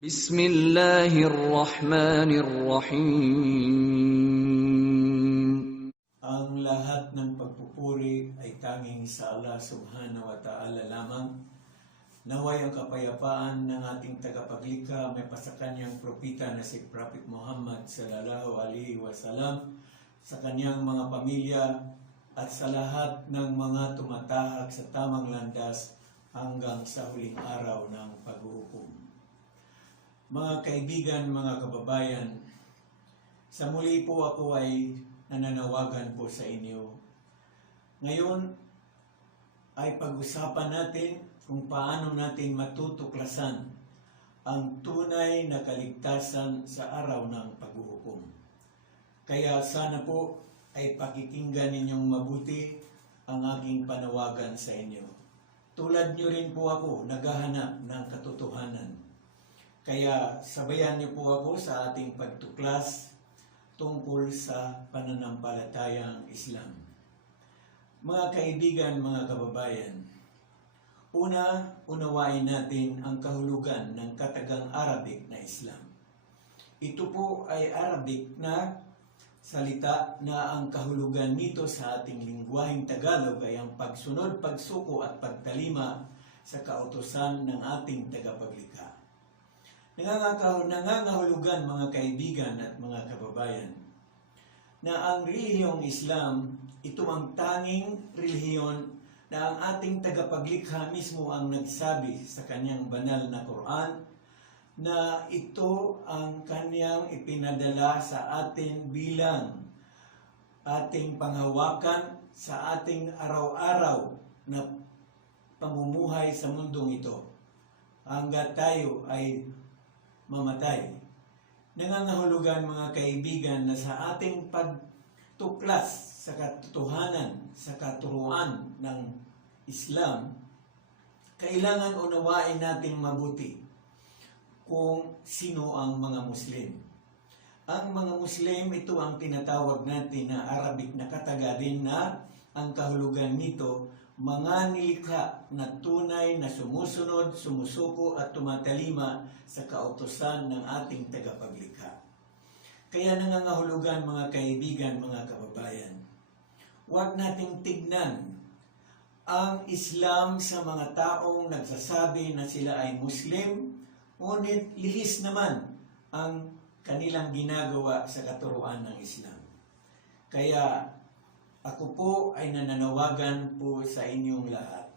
Bismillahirrahmanirrahim. Ang lahat ng pagpupuri ay tanging sa Allah subhanahu wa ta'ala lamang. Naway ang kapayapaan ng ating tagapaglikha may pasakanyang propita na si Prophet Muhammad sallallahu alaihi wasallam, sa kanyang mga pamilya at sa lahat ng mga tumatahak sa tamang landas hanggang sa huling araw ng paghuhukom. Mga kaibigan, mga kababayan, sa muli po ako ay nananawagan po sa inyo. Ngayon ay pag-usapan natin kung paano natin matutuklasan ang tunay na kaligtasan sa araw ng paghuhukom. Kaya sana po ay pakikinggan ninyong mabuti ang aking panawagan sa inyo. Tulad nyo rin po ako, naghahanap ng katotohanan. Kaya sabayan niyo po ako sa ating pagtuklas tungkol sa pananampalatayang Islam. Mga kaibigan, mga kababayan, unawain natin ang kahulugan ng katagang Arabic na Islam. Ito po ay Arabic na salita na ang kahulugan nito sa ating lingwaheng Tagalog ay ang pagsunod, pagsuko at pagtalima sa kautusan ng ating tagapaglikha. Nangangahulugan, mga kaibigan at mga kababayan, na ang relihiyong Islam, ito ang tanging relihiyon na ang ating tagapaglikha mismo ang nagsabi sa kanyang banal na Quran na ito ang kanyang ipinadala sa atin bilang ating panghawakan sa ating araw-araw na pamumuhay sa mundong ito hanggat tayo ay mamatay. Nangangahulugan, mga kaibigan, na sa ating pagtuklas sa katotohanan, sa katuruan ng Islam, kailangan unawain natin mabuti kung sino ang mga Muslim. Ang mga Muslim, ito ang tinatawag natin na Arabic na katagalin na ang kahulugan nito, mga nilikha na tunay na sumusunod, sumusuko at tumatalima sa kautusan ng ating tagapaglikha. Kaya nangangahulugan, mga kaibigan, mga kababayan, huwag nating tignan ang Islam sa mga taong nagsasabi na sila ay Muslim, ngunit lihis naman ang kanilang ginagawa sa katuruan ng Islam. Kaya ako po ay nananawagan po sa inyong lahat.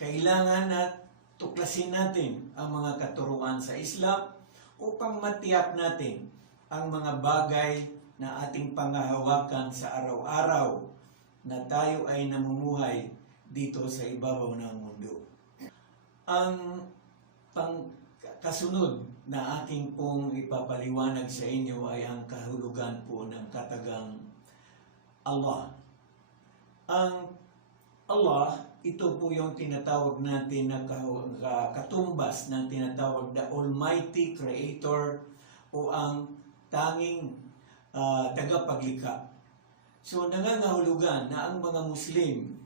Kailangan na tuklasin natin ang mga katuruan sa Islam upang matiyak natin ang mga bagay na ating pangahawakan sa araw-araw na tayo ay namumuhay dito sa ibabaw ng mundo. Ang kasunod na aking pong ipapaliwanag sa inyo ay ang kahulugan po ng katagang Allah. Ang Allah, ito po yung tinatawag natin na katumbas ng tinatawag na Almighty Creator o ang tanging tagapaglikha. So nangangahulugan na ang mga Muslim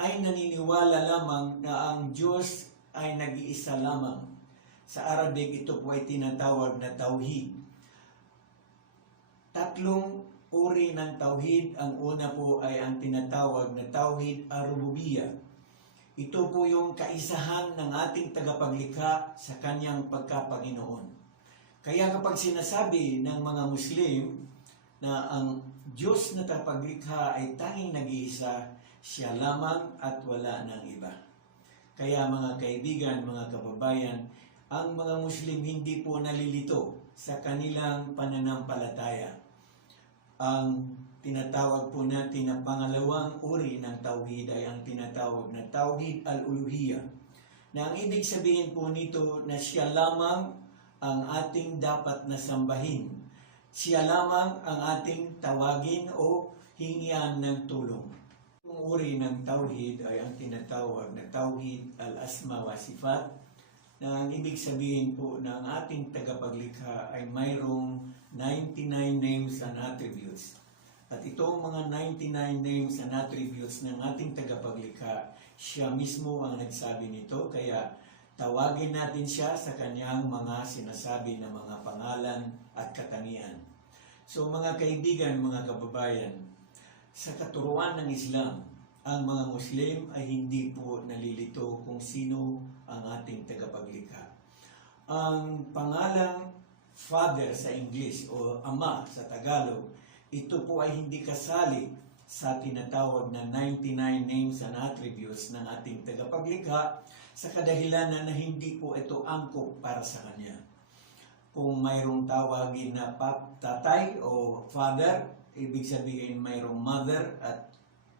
ay naniniwala lamang na ang Diyos ay nag-iisa lamang. Sa Arabic, ito po ay tinatawag na Tauhid. Tatlong uri ng Tauhid. Ang una po ay ang tinatawag na Tauhid ar-Rububiyyah. Ito po yung kaisahan ng ating tagapaglikha sa kanyang pagkapanginoon. Kaya kapag sinasabi ng mga Muslim na ang Diyos na tagapaglikha ay tanging nag-iisa, siya lamang at wala ng iba. Kaya mga kaibigan, mga kababayan, ang mga Muslim hindi po nalilito sa kanilang pananampalataya. Ang tinatawag po natin na pangalawang uri ng Tauhid ay ang tinatawag na Tauhid al-Uluhiyyah. Na ang ibig sabihin po nito na siya lamang ang ating dapat na sambahin. Siya lamang ang ating tawagin o hingian ng tulong. Ang uri ng Tauhid ay ang tinatawag na Tauhid al-Asma wa Sifat, na ang ibig sabihin po na ang ating tagapaglikha ay mayroong 99 names and attributes. At itong mga 99 names and attributes ng ating tagapaglikha, siya mismo ang nagsabi nito. Kaya Tawagin natin siya sa kanyang mga sinasabi na mga pangalan at katangian. So mga kaibigan, mga kababayan, sa katuruan ng Islam, ang mga Muslim ay hindi po nalilito kung sino ang ating tagapaglikha. Ang pangalang Father sa English o Ama sa Tagalog, ito po ay hindi kasali sa tinatawag na 99 names and attributes ng ating tagapaglikha sa kadahilanan na hindi po ito angkop para sa kanya. Kung mayroong tawagin na tatay o father, ibig sabihin mayroong mother at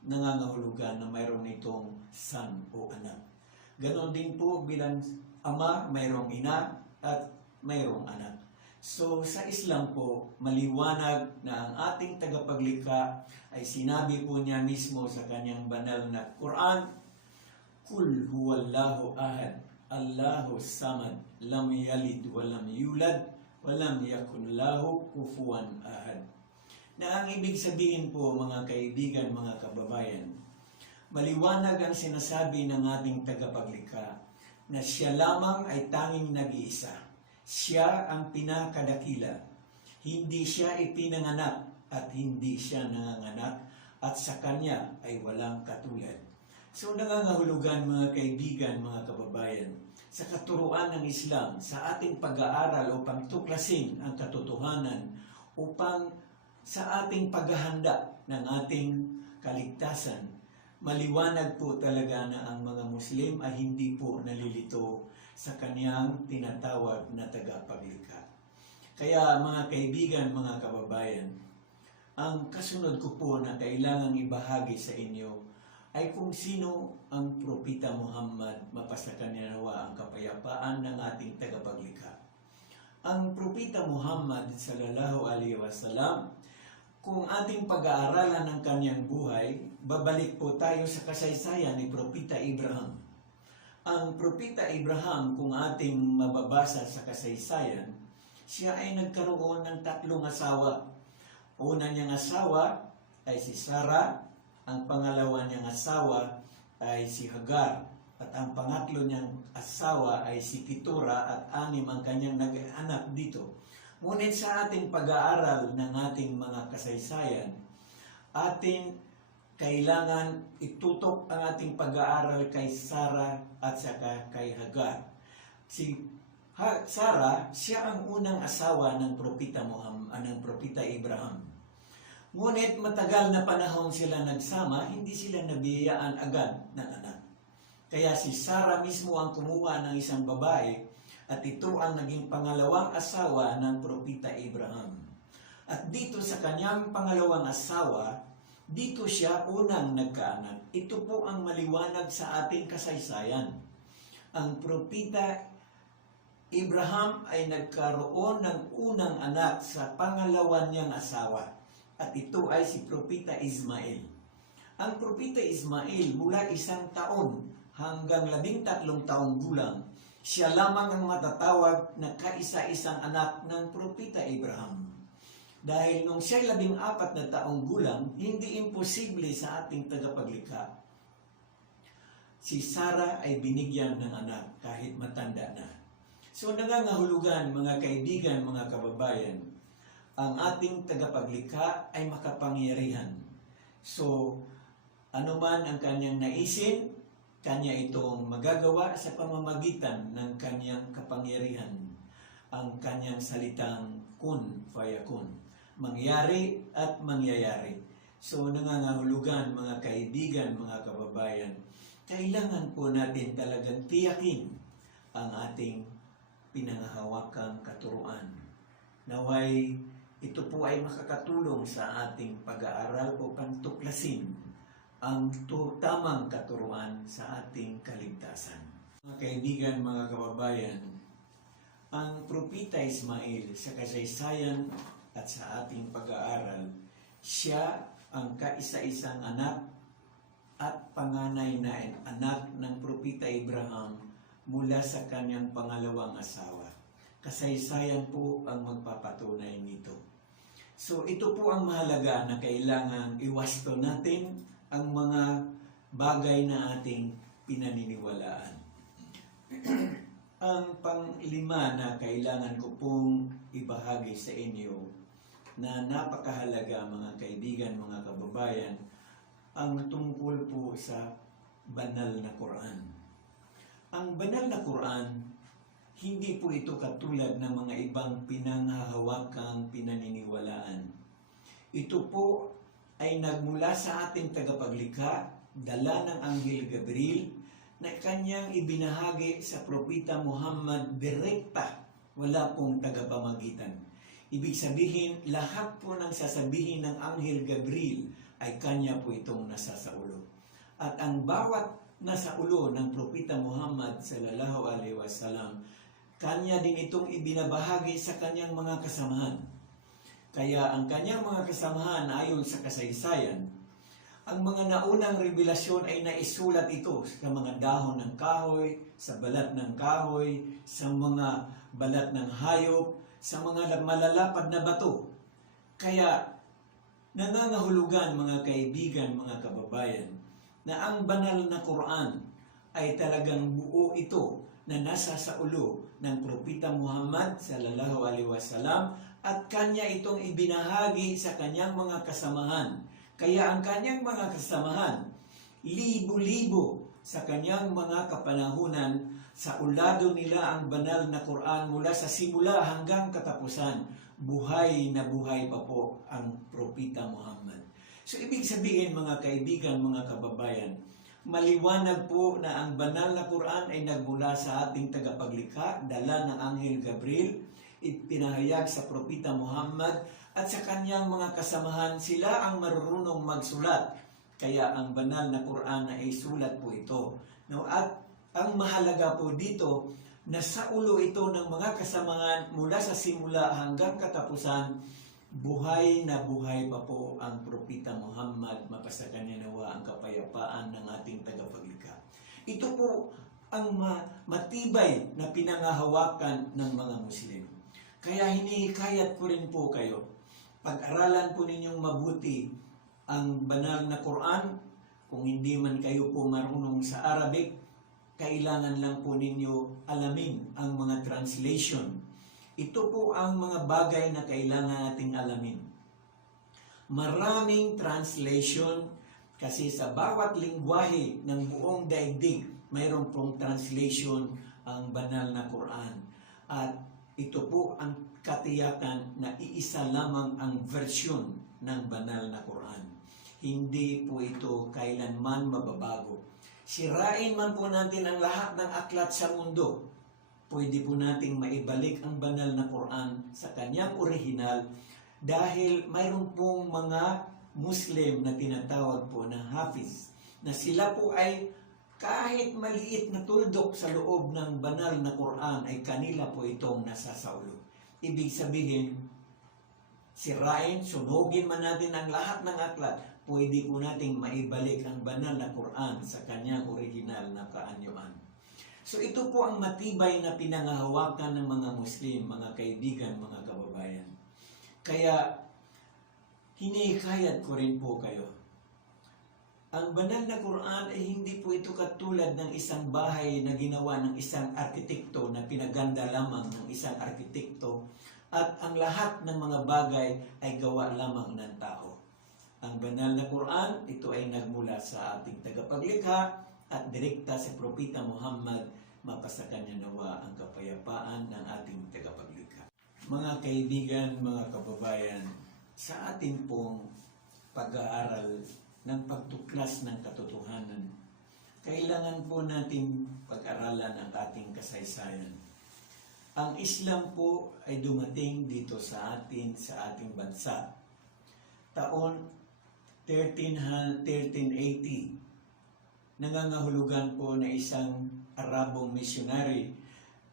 nangangahulugan na mayroong itong son o anak. Ganon din po bilang ama, mayroong ina at mayroong anak. So sa Islam po, maliwanag na ang ating tagapaglikha ay sinabi po niya mismo sa kanyang banal na Quran, Kul huwallahu ahad, Allahu samad, lam yalid walam yulad, walam yakun lahu kufuwan ahad. Na ang ibig sabihin po mga kaibigan, mga kababayan, maliwanag ang sinasabi ng ating tagapaglikha na siya lamang ay tanging nag-iisa. Siya ang pinakadakila. Hindi siya ipinanganak at hindi siya nanganganak at sa kanya ay walang katulad. So nangangahulugan mga kaibigan, mga kababayan, sa katuruan ng Islam, sa ating pag-aaral upang tuklasin ang katotohanan, upang sa ating paghahanda ng ating kaligtasan, maliwanag po talaga na ang mga Muslim ay hindi po nalilito sa kanyang tinatawag na tagapaglikha. Kaya mga kaibigan, mga kababayan, ang kasunod ko po na kailangang ibahagi sa inyo ay kung sino ang Propeta Muhammad, mapasa kanya nawa ang kapayapaan ng ating tagapaglikha. Ang Propeta Muhammad sallallahu alaihi wasallam, kung ating pag-aaralan ng kanyang buhay, babalik po tayo sa kasaysayan ni Propeta Abraham. Ang Propeta Abraham, kung ating mababasa sa kasaysayan, siya ay nagkaroon ng 3 asawa. Una niyang asawa ay si Sarah, ang pangalawa niyang asawa ay si Hagar, at ang pangatlo niyang asawa ay si Ketura, at 6 ang kanyang nag-anak dito. Ngunit sa ating pag-aaral ng ating mga kasaysayan, ating kailangan itutok ang ating pag-aaral kay Sarah at saka kay Hagar. Si Sarah, siya ang unang asawa ng Propeta Muhammad, ng Propeta Abraham. Ngunit matagal na panahon sila nagsama, hindi sila nabiyayaan agad ng anak. Kaya si Sarah mismo ang kumuha ng isang babae at ito ang naging pangalawang asawa ng Propeta Abraham. At dito sa kanyang pangalawang asawa, dito siya unang nagkaanak. Ito po ang maliwanag sa ating kasaysayan. Ang Propeta Abraham ay nagkaroon ng unang anak sa pangalawa niyang asawa. At ito ay si Propeta Ismael. Ang Propeta Ismael mula 1 taon hanggang 13 taong gulang, siya lamang ang matatawag na kaisa-isang anak ng Propeta Abraham. Dahil nung siya 14 na taong gulang, hindi imposible sa ating tagapaglikha. Si Sarah ay binigyan ng anak kahit matanda na. So nangangahulugan mga kaibigan, mga kababayan, ang ating tagapaglikha ay makapangyarihan. So, anuman ang kanyang naisin, kanya itong magagawa sa pamamagitan ng kanyang kapangyarihan. Ang kanyang salitang kun fayakun, mangyari at mangyayari. So, nangangahulugan mga kaibigan, mga kababayan, kailangan po natin talagang tiyakin ang ating pinangahawakang katuruan. Naway, ito po ay makakatulong sa ating pag-aaral upang tuklasin ang tamang katuruan sa ating kaligtasan. Mga kaibigan, mga kababayan, ang Propeta Ismael sa kasaysayan at sa ating pag-aaral, siya ang kaisa-isang anak at panganay na anak ng Propeta Abraham mula sa kanyang pangalawang asawa. Kasaysayan po ang magpapatunay nito. So ito po ang mahalaga na kailangan iwasto natin ang mga bagay na ating pinaniniwalaan. Ang panglima na kailangan ko pong ibahagi sa inyo na napakahalaga mga kaibigan, mga kababayan, ang tungkol po sa banal na Quran. Ang banal na Quran, hindi po ito katulad ng mga ibang pinanghahawakang pinaniniwalaan. Ito po ay nagmula sa ating tagapaglikha, dala ng Anghel Gabriel, na kanyang ibinahagi sa Propeta Muhammad direkta, wala pong tagapamagitan. Ibig sabihin, lahat po ng sasabihin ng Anghel Gabriel ay kanya po itong nasa sa ulo. At ang bawat nasa ulo ng Propeta Muhammad sallallahu alaihi wasallam, kanya din itong ibinabahagi sa kanyang mga kasamahan. Kaya ang kanyang mga kasamahan ayon sa kasaysayan, ang mga naunang revelasyon ay naisulat ito sa mga dahon ng kahoy, sa balat ng kahoy, sa mga balat ng hayop, sa mga malalapad na bato. Kaya nangangahulugan mga kaibigan, mga kababayan, na ang banal na Quran ay talagang buo ito na nasa sa ulo ng Propeta Muhammad sallallahu alaihi wasallam at kanya itong ibinahagi sa kanyang mga kasamahan. Kaya ang kanyang mga kasamahan, libo-libo sa kanyang mga kapanahunan, sa ulado nila ang banal na Quran mula sa simula hanggang katapusan. Buhay na buhay pa po ang Propeta Muhammad. So ibig sabihin mga kaibigan, mga kababayan, maliwanag po na ang banal na Quran ay nagmula sa ating tagapaglikha, dala ng Anghel Gabriel, ipinahayag sa Propeta Muhammad, at sa kanyang mga kasamahan, sila ang marunong magsulat. Kaya ang banal na Quran ay sulat po ito. Now, at ang mahalaga po dito, na sa ulo ito ng mga kasamahan mula sa simula hanggang katapusan, buhay na buhay pa po ang Propeta Muhammad, mapasa kanya nawa ang kapayapaan ng ating tagapaglikha. Ito po ang matibay na pinangahawakan ng mga Muslim. Kaya hinihikayat ko rin po kayo, pag-aralan po ninyong mabuti ang banal na Quran. Kung hindi man kayo po marunong sa Arabic, kailangan lang po ninyo alamin ang mga translation. Ito po ang mga bagay na kailangan nating alamin. Maraming translation kasi sa bawat lingwahe ng buong daigdig, mayroon pong translation ang banal na Quran. At ito po ang katiyakan na iisa lamang ang version ng banal na Quran. Hindi po ito kailanman mababago. Sirain man po natin ang lahat ng aklat sa mundo, pwede po nating maibalik ang banal na Quran sa kanyang orihinal dahil mayroon pong mga Muslim na tinatawag po na Hafiz, na sila po ay kahit maliit na tuldok sa loob ng banal na Quran ay kanila po itong nasasaulo. Ibig sabihin, sirain, sunugin man natin ang lahat ng aklat, pwede po nating maibalik ang banal na Quran sa kanyang original na kaanyuan. So ito po ang matibay na pinangahawakan ng mga Muslim, mga kaibigan, mga kababayan. Kaya hinihikayat ko rin po kayo. Ang banal na Quran ay hindi po ito katulad ng isang bahay na ginawa ng isang arkitekto, na pinaganda lamang ng isang arkitekto, at ang lahat ng mga bagay ay gawa lamang ng tao. Ang banal na Quran, ito ay nagmula sa ating tagapaglikha at direkta sa Propeta Muhammad, mapasa kanya nawa ang kapayapaan ng ating tagapaglikha. Mga kaibigan, mga kababayan, sa ating pong pag-aaral ng pagtuklas ng katotohanan, kailangan po natin pag-aralan ang ating kasaysayan. Ang Islam po ay dumating dito sa atin, sa ating bansa, taon 1380. Nangangahulugan po na isang Arabong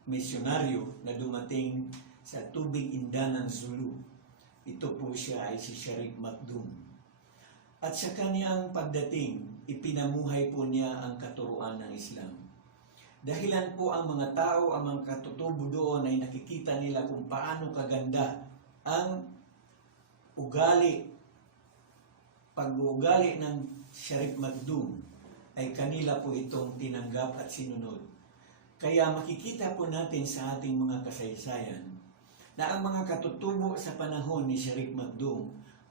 misyonaryo na dumating sa tubig indanang Zulu. Ito po siya ay si Sharif Makdum. At sa kanyang pagdating, ipinamuhay po niya ang katuruan ng Islam. Dahilan po ang mga tao, ang mga katutubo doon ay nakikita nila kung paano kaganda ang ugali, pag-uugali ng Sharif Makdum, ay kanila po itong tinanggap at sinunod. Kaya makikita po natin sa ating mga kasaysayan na ang mga katutubo sa panahon ni Sharik Magdum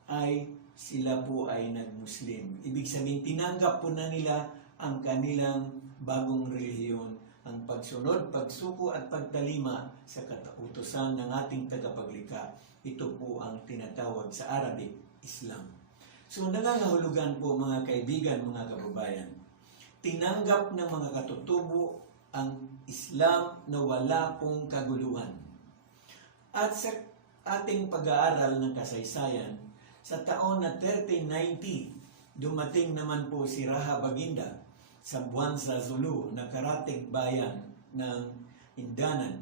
ay sila po ay nag-Muslim. Ibig sabihin, tinanggap po na nila ang kanilang bagong relihiyon, ang pagsunod, pagsuko at pagtalima sa katautusan ng ating tagapaglikha. Ito po ang tinatawag sa Arabic, Islam. So nangangahulugan po mga kaibigan, mga kababayan, tinanggap ng mga katutubo ang Islam na wala pong kaguluhan. At sa ating pag-aaral ng kasaysayan, sa taon na 1390, dumating naman po si Raha Baginda sa Buanza, Zulu, na karatig bayan ng Indanan.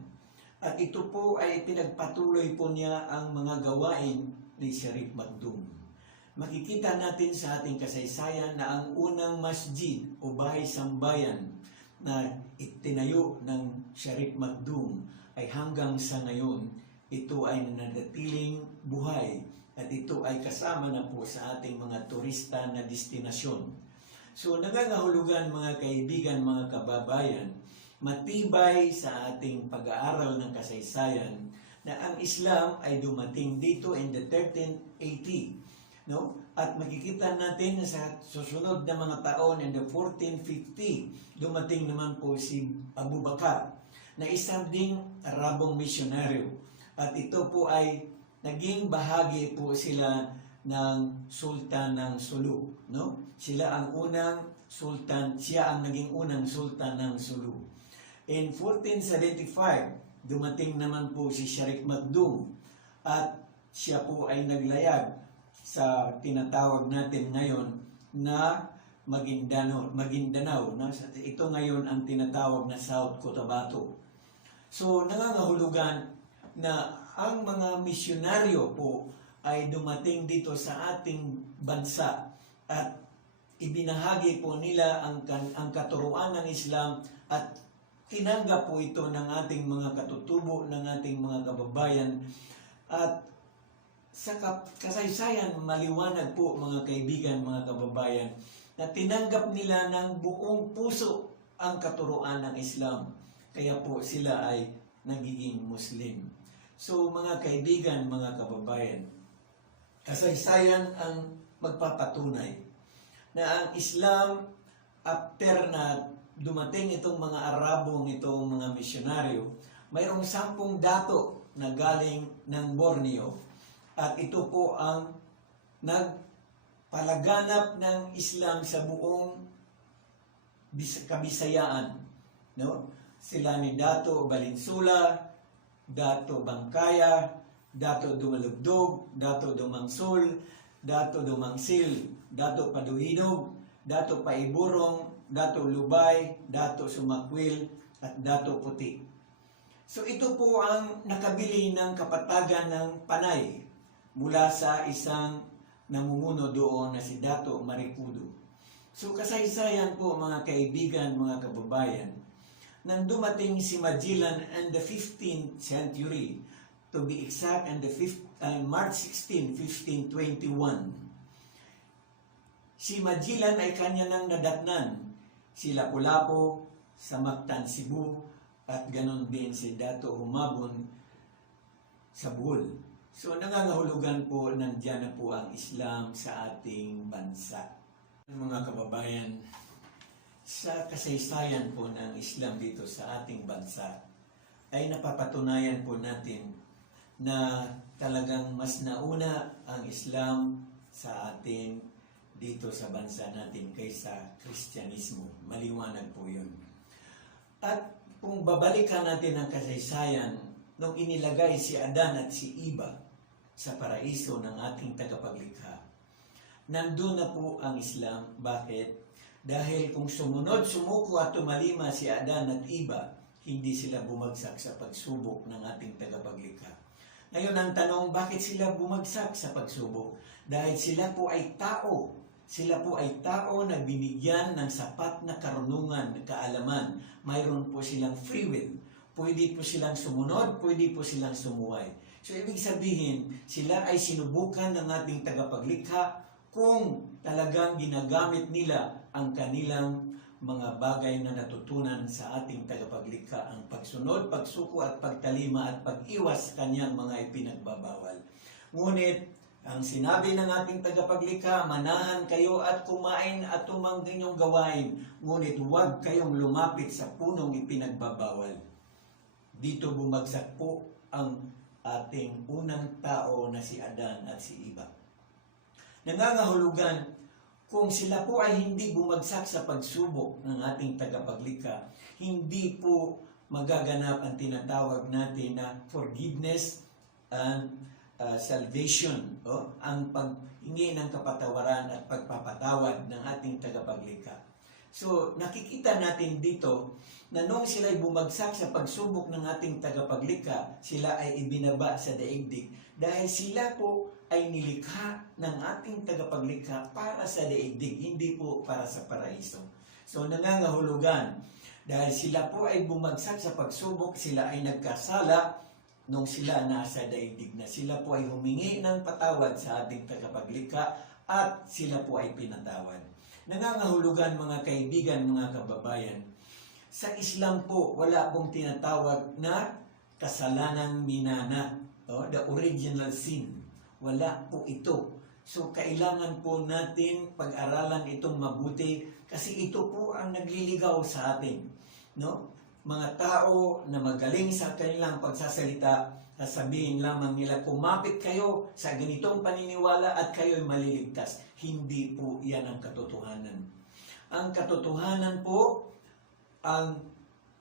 At ito po ay pinagpatuloy po niya ang mga gawain ni Sharik Magdum. Makikita natin sa ating kasaysayan na ang unang masjid o bahay-sambayan na itinayo ng Sharik Magdum ay hanggang sa ngayon, ito ay nananatiling buhay at ito ay kasama na po sa ating mga turista na destinasyon. So nangangahulugan mga kaibigan, mga kababayan, matibay sa ating pag-aaral ng kasaysayan na ang Islam ay dumating dito in the 1380. No? At makikita natin na sa susunod na mga taon in the 1450, dumating naman po si Abu Bakar na isang ding Arabong misyonaryo. At ito po ay naging bahagi po sila ng Sultan ng Sulu. No? Sila ang unang sultan, siya ang naging unang sultan ng Sulu. In 1475, dumating naman po si Sharik Magdum at siya po ay naglayag sa tinatawag natin ngayon na Maguindanao. Ito ngayon ang tinatawag na South Cotabato. So nangangahulugan na ang mga misyonaryo po ay dumating dito sa ating bansa at ibinahagi po nila ang katuruan ng Islam at tinanggap po ito ng ating mga katutubo, ng ating mga kababayan. At sa kasaysayan, maliwanag po mga kaibigan, mga kababayan, na tinanggap nila ng buong puso ang katuruan ng Islam. Kaya po sila ay nagiging Muslim. So mga kaibigan, mga kababayan, kasaysayan ang magpapatunay na ang Islam, after na dumating itong mga Arabong, itong mga misyonaryo, mayroong 10 dato na galing ng Borneo. At ito po ang nagpalaganap ng Islam sa buong Kabisayaan. No? Sila ni Dato Balinsula, Dato Bangkaya, Dato Dumalugdog, Dato Dumangsul, Dato Dumangsil, Dato Paduhinog, Dato Paiburong, Dato Lubay, Dato Sumakwil, at Dato Puti. So ito po ang nakabili ng kapatagan ng Panay mula sa isang namumuno doon na si Dato Marikudo. So kasaysayan po mga kaibigan, mga kababayan, nang dumating si Magellan in the 15th century, to be exact, in the March 16, 1521. Si Magellan ay kanya nang nadatnan, si Lapu-Lapu sa Mactan, Cebu, at ganon din si Dato Humabon sa Bohol. So nangangahulugan po, nandiyan na po ang Islam sa ating bansa. Mga kababayan, sa kasaysayan po ng Islam dito sa ating bansa, ay napapatunayan po natin na talagang mas nauna ang Islam sa atin dito sa bansa natin kaysa Kristyanismo. Maliwanag po yun. At kung babalikan natin ang kasaysayan, nung inilagay si Adan at si Eva sa paraiso ng ating tagapaglikha, nandun na po ang Islam. Bakit? Dahil kung sumunod, sumuko at tumalima si Adan at Eva, hindi sila bumagsak sa pagsubok ng ating tagapaglikha. Ngayon ang tanong, bakit sila bumagsak sa pagsubok? Dahil sila po ay tao. Sila po ay tao na binigyan ng sapat na karunungan, kaalaman. Mayroon po silang free will. Pwede po silang sumunod, pwede po silang sumuway. So ibig sabihin, sila ay sinubukan ng ating tagapaglikha kung talagang ginagamit nila ang kanilang mga bagay na natutunan sa ating tagapaglikha, ang pagsunod, pagsuko at pagtalima at pag-iwas kanyang mga ipinagbabawal. Ngunit, ang sinabi ng ating tagapaglikha, manahan kayo at kumain at tumang inyong gawain, ngunit huwag kayong lumapit sa punong ipinagbabawal. Dito bumagsak po ang ating unang tao na si Adan at si Eva. Nangangahulugan, kung sila po ay hindi bumagsak sa pagsubok ng ating tagapaglikha, hindi po magaganap ang tinatawag natin na forgiveness and salvation, ang paghingi ng kapatawaran at pagpapatawad ng ating tagapaglikha. So, nakikita natin dito na nung sila ay bumagsak sa pagsubok ng ating tagapaglikha, sila ay ibinaba sa daigdig dahil sila po ay nilikha ng ating tagapaglikha para sa daigdig, hindi po para sa paraiso. So, nangangahulugan, dahil sila po ay bumagsak sa pagsubok, sila ay nagkasala nung sila nasa daigdig na. Sila po ay humingi ng patawad sa ating tagapaglikha at sila po ay pinatawad. Nangangahulugan, mga kaibigan, mga kababayan, sa Islam po, wala pong tinatawag na kasalanang minana, the original sin. Wala po ito. So, kailangan po natin pag-aralan itong mabuti kasi ito po ang nagliligaw sa atin. No? Mga tao na magaling sa kanilang pagsasalita, sasabihin lamang nila, kumapit kayo sa ganitong paniniwala at kayo'y maliligtas. Hindi po yan ang katotohanan. Ang katotohanan po, ang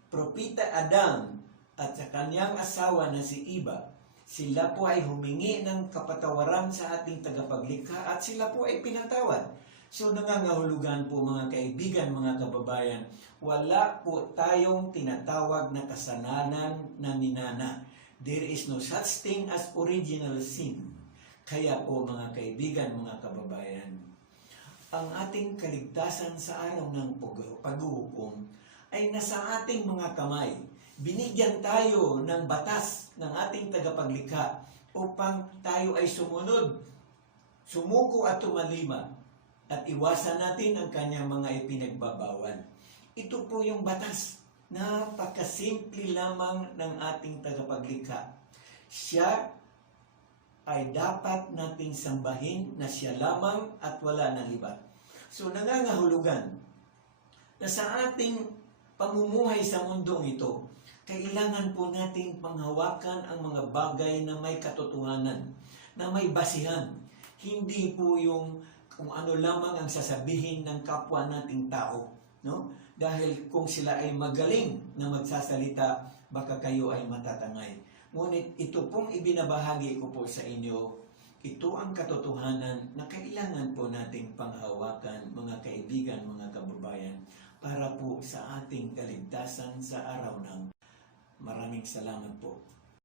propeta Adam at sa kanyang asawa na si Eva, sila po ay humingi ng kapatawaran sa ating tagapaglikha at sila po ay pinatawad. So nangangahulugan po, mga kaibigan, mga kababayan, wala po tayong tinatawag na kasalanan na minana. There is no such thing as original sin. Kaya po, mga kaibigan, mga kababayan, ang ating kaligtasan sa araw ng paghuhukom ay nasa ating mga kamay. Binigyan tayo ng batas ng ating tagapaglikha upang tayo ay sumunod, sumuko at tumalima at iwasan natin ang kanyang mga ipinagbabawal. Ito po yung batas. Napakasimple lamang ng ating tagapaglikha. Siya ay dapat nating sambahin na siya lamang at wala nang iba. So nangangahulugan na sa ating pamumuhay sa mundong ito, kailangan po nating panghawakan ang mga bagay na may katotohanan, na may basihan. Hindi po yung kung ano lamang ang sasabihin ng kapwa nating tao. No? Dahil kung sila ay magaling na magsasalita, baka kayo ay matatangay. Ngunit ito pong ibinabahagi ko po sa inyo, ito ang katotohanan na kailangan po nating panghawakan, mga kaibigan, mga kababayan, para po sa ating kaligtasan sa araw ng. Maraming salamat po.